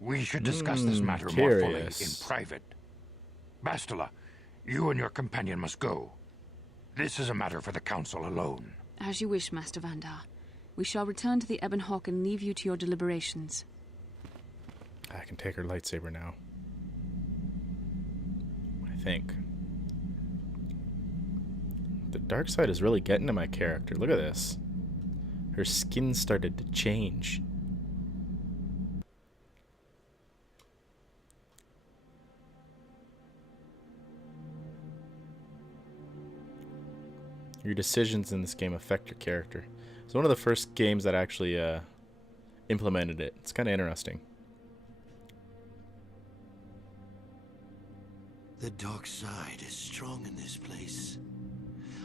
We should discuss this matter more fully in Curious. private. Bastila, you and your companion must go. This is a matter for the Council alone. As you wish, Master Vandar. We shall return to the Ebon Hawk and leave you to your deliberations. I can take her lightsaber now. I think. The dark side is really getting to my character. Look at this. Her skin started to change. Your decisions in this game affect your character. It's one of the first games that actually implemented it. It's kind of interesting. The dark side is strong in this place.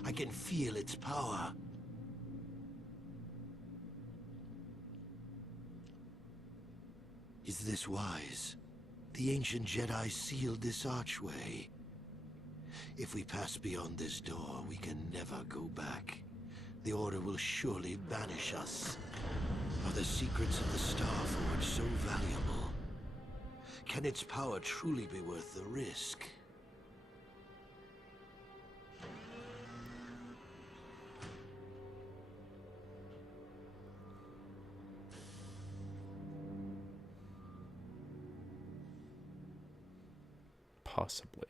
I can feel its power. Is this wise? The ancient Jedi sealed this archway. If we pass beyond this door, we can never go back. The Order will surely banish us. Are the secrets of the Star Forge so valuable? Can its power truly be worth the risk? Possibly.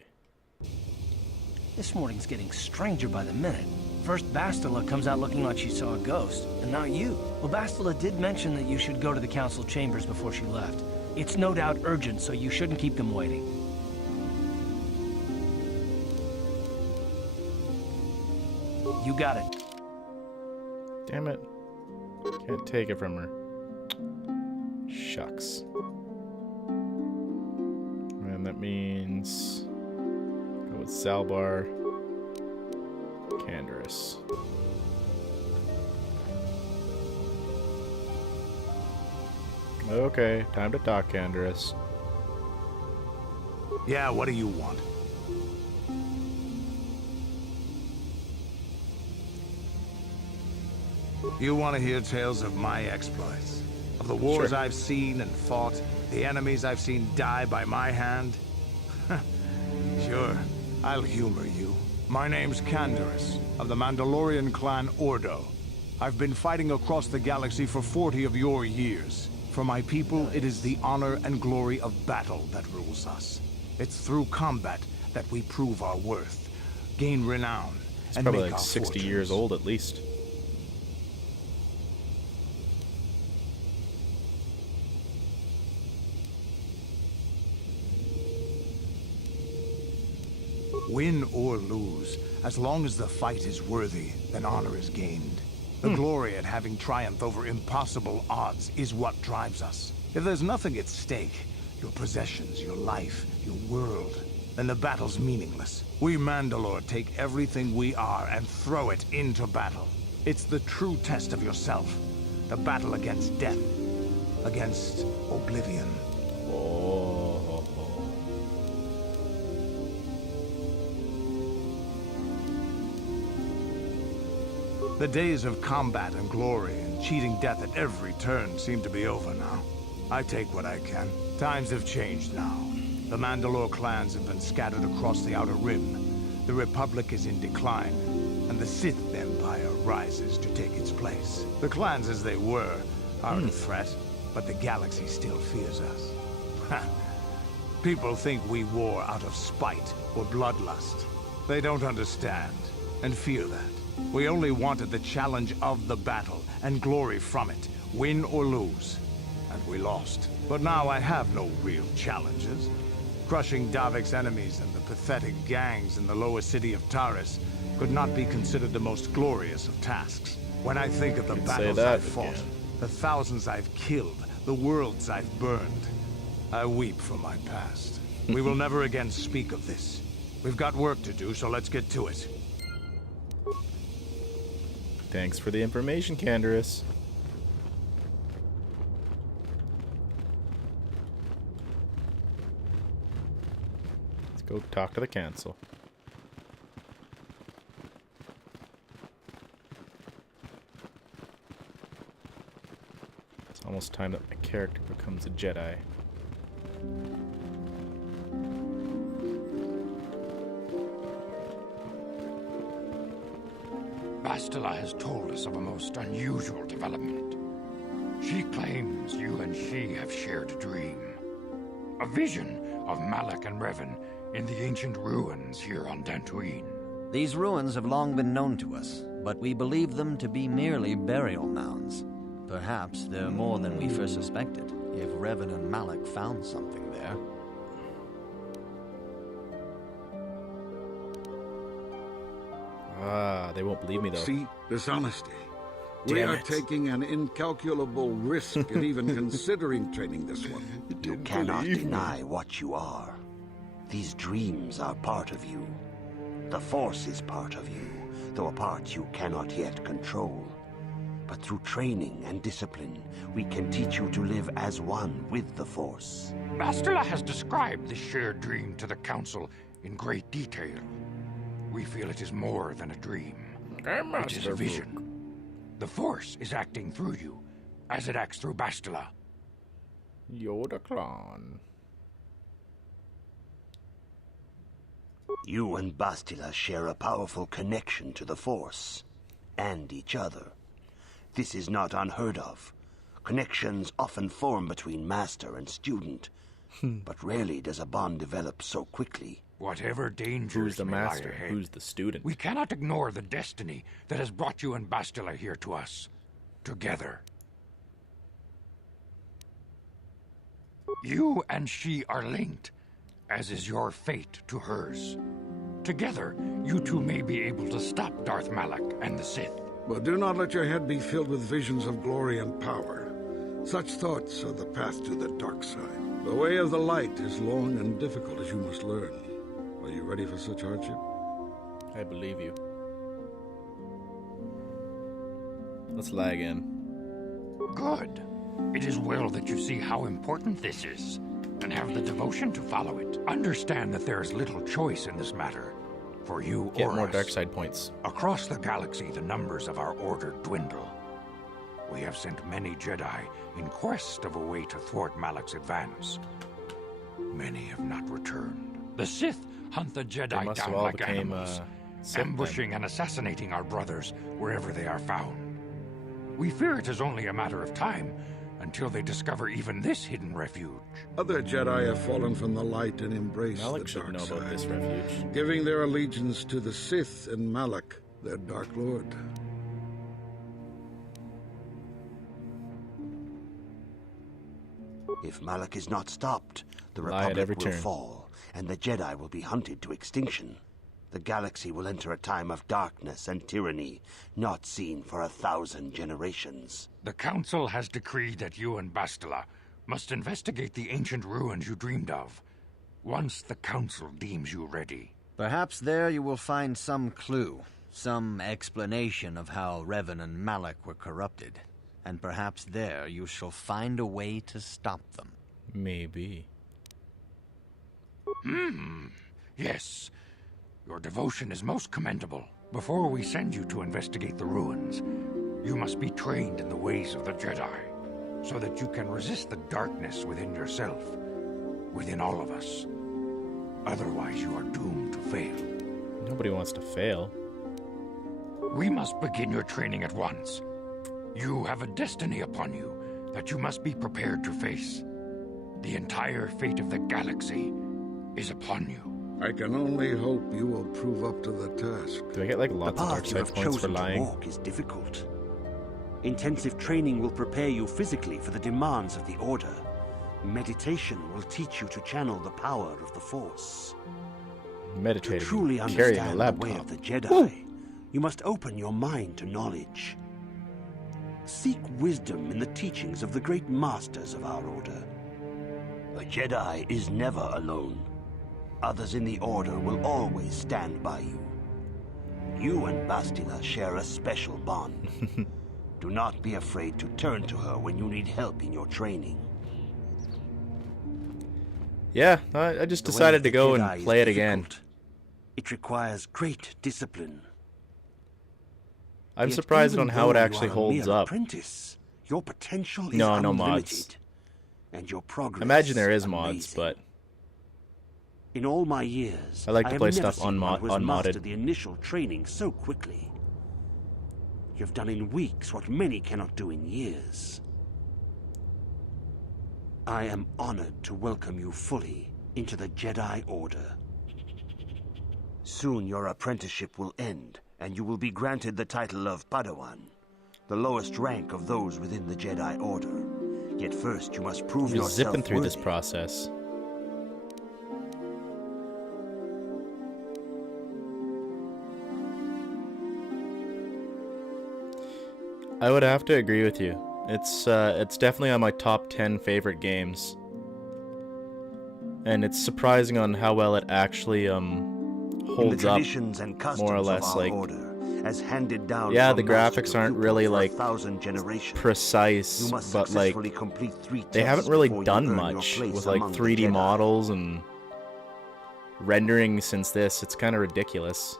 This morning's getting stranger by the minute. First Bastila comes out looking like she saw a ghost, and now you. Well, Bastila did mention that you should go to the council chambers before she left. It's no doubt urgent, so you shouldn't keep them waiting. You got it. Damn it. Can't take it from her. Shucks. And that means go with Zalbar, Canderous. Okay, time to talk, Canderous. Yeah, what do you want? You want to hear tales of my exploits? Of the wars Sure. I've seen and fought? The enemies I've seen die by my hand? Sure, I'll humor you. My name's Canderous, of the Mandalorian clan Ordo. I've been fighting across the galaxy for 40 of your years. For my people, it is the honor and glory of battle that rules us. It's through combat that we prove our worth, gain renown, It's and probably make like our 60 years fortunes. old at least. Win or lose, as long as the fight is worthy, then honor is gained. The glory at having triumphed over impossible odds is what drives us. If there's nothing at stake, your possessions, your life, your world, then the battle's meaningless. We Mandalore take everything we are and throw it into battle. It's the true test of yourself. The battle against death, against oblivion. Oh. The days of combat and glory and cheating death at every turn seem to be over now. I take what I can. Times have changed now. The Mandalore clans have been scattered across the Outer Rim. The Republic is in decline, and the Sith Empire rises to take its place. The clans as they were aren't a threat, but the galaxy still fears us. People think we war out of spite or bloodlust. They don't understand, and fear that. We only wanted the challenge of the battle, and glory from it, win or lose. And we lost. But now I have no real challenges. Crushing Davik's enemies and the pathetic gangs in the lower city of Taris could not be considered the most glorious of tasks. When I think of the Can say battles that I've fought, again. the thousands I've killed, the worlds I've burned, I weep for my past. We will never again speak of this. We've got work to do, so let's get to it. Thanks for the information, Canderous. Let's go talk to the council. It's almost time that my character becomes a Jedi. Bastila has told us of a most unusual development. She claims you and she have shared a dream. A vision of Malak and Revan in the ancient ruins here on Dantooine. These ruins have long been known to us, but we believe them to be merely burial mounds. Perhaps they're more than we first suspected, if Revan and Malak found something there. Ah, they won't believe me though. See, dishonesty. We Damn are it. taking an incalculable risk in even considering training this one. You cannot deny what you are. These dreams are part of you. The Force is part of you, though a part you cannot yet control. But through training and discipline, we can teach you to live as one with the Force. Bastila has described this shared dream to the Council in great detail. We feel it is more than a dream. It is a vision. The Force is acting through you, as it acts through Bastila. Yoda clone. You and Bastila share a powerful connection to the Force, and each other. This is not unheard of. Connections often form between master and student, but rarely does a bond develop so quickly. Whatever dangers Who's the may lie master? ahead, Who's the student? we cannot ignore the destiny that has brought you and Bastila here to us, together. You and she are linked, as is your fate to hers. Together, you two may be able to stop Darth Malak and the Sith. But do not let your head be filled with visions of glory and power. Such thoughts are the path to the dark side. The way of the light is long and difficult, as you must learn. Are you ready for such hardship? I believe you. Let's lag in. Good. It is well that you see how important this is, and have the devotion to follow it. Understand that there is little choice in this matter, for you Get or more us. dark side points. Across the galaxy, the numbers of our order dwindle. We have sent many Jedi in quest of a way to thwart Malak's advance. Many have not returned. The Sith hunt the They Jedi must have down all like became animals, Sith then. ambushing and assassinating our brothers wherever they are found. We fear it is only a matter of time until they discover even this hidden refuge. Other Jedi have fallen from the light and embraced Malak the should dark know side, about this refuge. giving their allegiance to the Sith and Malak, their Dark Lord. If Malak is not stopped, the Lie at every Republic will turn. fall, and the Jedi will be hunted to extinction. The galaxy will enter a time of darkness and tyranny, not seen for 1,000 generations. The Council has decreed that you and Bastila must investigate the ancient ruins you dreamed of, once the Council deems you ready. Perhaps there you will find some clue, some explanation of how Revan and Malak were corrupted. And perhaps there you shall find a way to stop them. Maybe. Yes, your devotion is most commendable. Before we send you to investigate the ruins, you must be trained in the ways of the Jedi, so that you can resist the darkness within yourself, within all of us. Otherwise, you are doomed to fail. Nobody wants to fail. We must begin your training at once. You have a destiny upon you that you must be prepared to face. The entire fate of the galaxy is upon you. I can only hope you will prove up to the task. Do I get like The lots of dark path you side have points for chosen to lying? walk is difficult. Intensive training will prepare you physically for the demands of the Order. Meditation will teach you to channel the power of the Force. To Meditating. truly Carrying a understand the way laptop. of the Jedi, you must open your mind to knowledge. Seek wisdom in the teachings of the great masters of our Order. A Jedi is never alone. Others in the Order will always stand by you. You and Bastila share a special bond. Do not be afraid to turn to her when you need help in your training. Yeah, I just The way decided of to the go Jedi and is play it again. difficult. It requires great discipline. I'm Yet surprised even on how it though you actually are a holds mere up. apprentice, your potential is No unlimited. mods. and your progress. Imagine there is amazing. mods, but In all my years, I like to have play never stuff seen one who has unmodded. mastered the initial training so quickly. You've done in weeks what many cannot do in years. I am honored to welcome you fully into the Jedi Order. Soon your apprenticeship will end, and you will be granted the title of Padawan, the lowest rank of those within the Jedi Order. Yet first you must prove you're yourself zipping through this worthy. process. I would have to agree with you. It's definitely on my top 10 favorite games. And it's surprising on how well it actually holds up, And more or less, of our like, order, as handed down yeah, from the master graphics to aren't pupil really for like 1,000 generations. precise, You must but like successfully complete 3 they tests haven't really before you done earn your much place with like among the 3D Jedi. models and rendering since this. It's kind of ridiculous.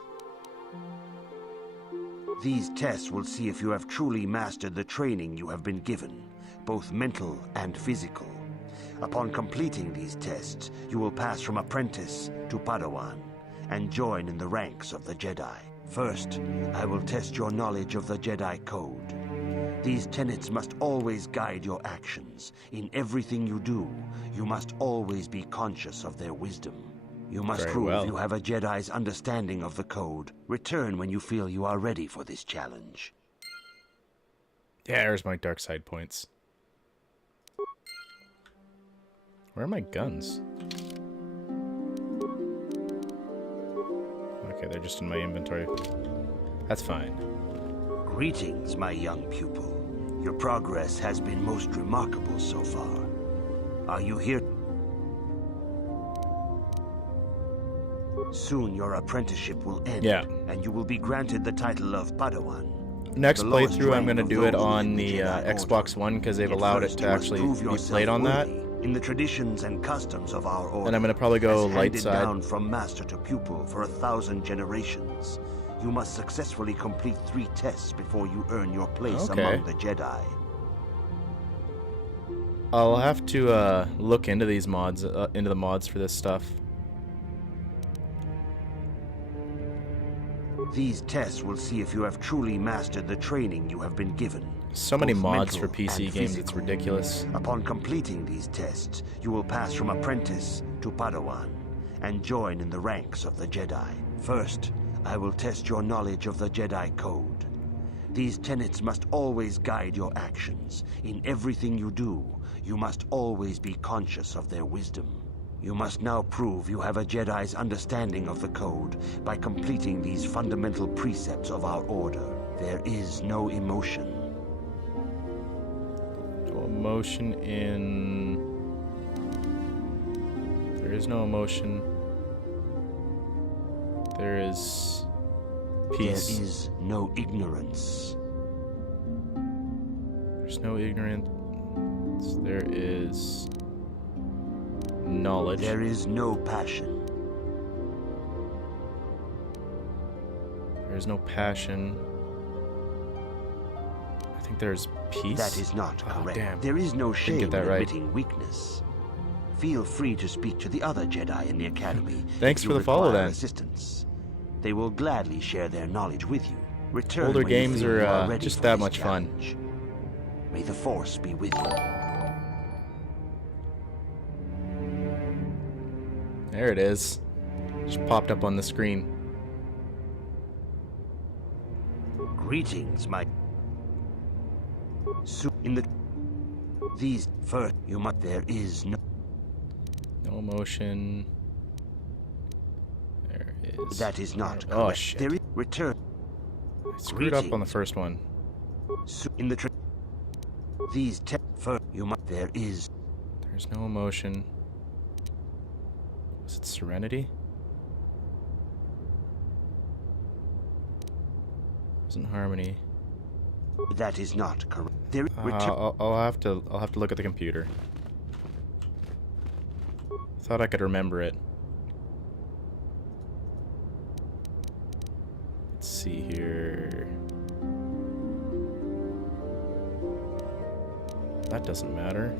These tests will see if you have truly mastered the training you have been given, both mental and physical. Upon completing these tests, you will pass from apprentice to Padawan and join in the ranks of the Jedi. First, I will test your knowledge of the Jedi Code. These tenets must always guide your actions. In everything you do, you must always be conscious of their wisdom. You must Very prove well. you have a Jedi's understanding of the Code. Return when you feel you are ready for this challenge. Yeah, there's my dark side points. Where are my guns? Okay, they're just in my inventory. That's fine. Greetings, my young pupil. Your progress has been most remarkable so far. Are you here? Soon your apprenticeship will end, Yeah. and you will be granted the title of Padawan. Next The lowest playthrough, I'm rank going to of do it those on within the Jedi Xbox Order. One because they've Yet allowed first it you to must actually prove be yourself played on that. worthy in the traditions and customs of our order. And I'm going to probably go as light handed side. down from master to pupil for 1,000 generations. You must successfully complete 3 tests before you earn your place Okay. among the Jedi. I'll have to look into these mods, into the mods for this stuff. These tests will see if you have truly mastered the training you have been given. So many both mods for mental PC and games, it's physical. ridiculous. Upon completing these tests, you will pass from apprentice to Padawan and join in the ranks of the Jedi. First, I will test your knowledge of the Jedi Code. These tenets must always guide your actions. In everything you do, you must always be conscious of their wisdom. You must now prove you have a Jedi's understanding of the Code by completing these fundamental precepts of our order. There is no emotion. No emotion in... There is no emotion. There is... peace. There is no ignorance. There's no ignorance. There is... knowledge. There is no passion. There's no passion. I think there's peace. That is not Oh, correct. damn. There is no shame in get that right. admitting weakness. Feel free to speak to the other Jedi in the Academy. Thanks if for you the follow, require then. Assistance. They will gladly share their knowledge with you. Return Older when you games feel are, you are ready just for that this much fun. challenge. May the Force be with you. There it is. Just popped up on the screen. Greetings, my... in the... These first, you must... There is no... No emotion. There is... That is not correct. Oh, shit. There is... Return. I screwed up on the Greetings. first one. In the... These first, you must... There is... There's no emotion. Was it Serenity? Wasn't Harmony. That is not correct. There... I'll have to look at the computer. Thought I could remember it. Let's see here. That doesn't matter.